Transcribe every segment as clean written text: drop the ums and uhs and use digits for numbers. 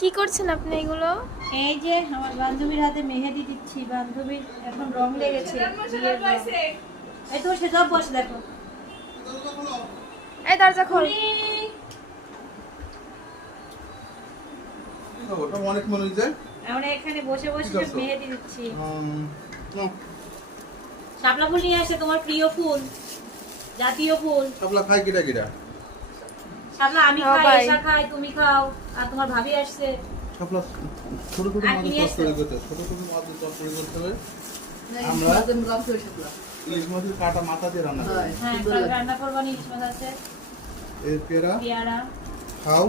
কি করছেন আপনি এগুলো? এই যে আমার বান্ধবীর হাতে মেহেদি দিচ্ছি। বান্ধবীর এখন রং লেগেছে। এই তো সে সব বসে দেখো। এই দরজা খোল। ওটা অনেক মনে যায়। আমরা এখানে বসে বসে ঠিক আছে। মেহেদি দিচ্ছি। নাও, শাপলা ফুল নিয়ে আসে, তোমার প্রিয় ফুল, জাতীয় ফুল। শাপলা খাই কিটা কিটা? শাপলা আমি হ্যাঁ, খাই, ভাই। এসা খাই, তুমি খাও, আর তোমার ভাবি আসছে। শাপলা ছোট ছোট আর মাছ কি নিয়ে তরকারি এসছো? করতে হবে, ছোট ছোট মাছ তরকারি করতে হবে। আমরা ইলিশ মাছের কাটা মাথা দিয়ে রান্না করি। হ্যাঁ, কাল রান্না করবো, ইলিশ মাছ আছে, এই পেয়ারা পেয়ারা। খাও,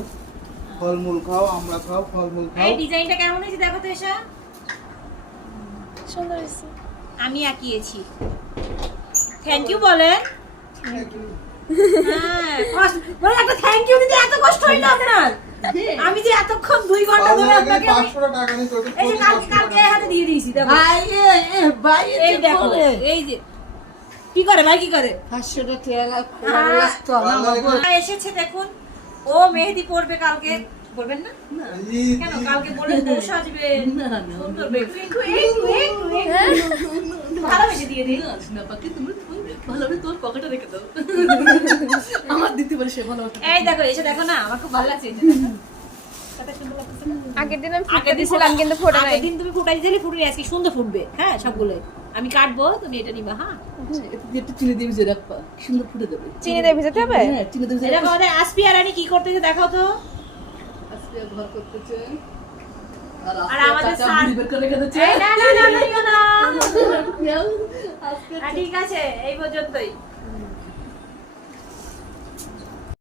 ফলমূল খাও, আমরা খাও, ফলমূল খাও। এই ডিজাইনটা কেমন হয়েছে দেখো তো এসা। সুন্দর হয়েছে। আমি আঁকিয়েছি। থ্যাংক ইউ বলেন। হ্যাঁ, বলে একটা থ্যাংক ইউ দিতে এত কষ্ট হইলো আপনার। আমি যে এতক্ষণ 2 ঘন্টা ধরে আপনাকে 500 টাকা নিয়ে তোকে এই যে কালকে হাতে দিয়ে দিয়েছি দেখো। এই দেখো, এই যে কি করে ভাই, কি করে এসেছে দেখুন। ও মেহেদি পরবে কালকে, বলবেন না কেন? কালকে বলে বউ সাজবে, সুন্দর একটু ভালোবেসে দিয়ে দিই। এই দেখো এসে দেখো না, আমার খুব ভালো লাগছে এই যে দেখো। কত সুন্দর লাগছে না? আগের দিন আমি ফুটে দিয়েছিলাম কিন্তু ফোটে নাই। আগের দিন তুমি ফুটাই দিলে ফুটে আজকে সুন্দর ফুটবে। হ্যাঁ, সবগুলো আমি কাটবো, তুমি এটা নিবা। হ্যাঁ, চিনি দিয়ে ভিজাতে হবে? এটা আমাদের আসপিয়া রানী কি করতেছে দেখাও তো। আর আমাদের স্যার এই না না না না, নিও না। ঠিক আছে, এই পর্যন্তই।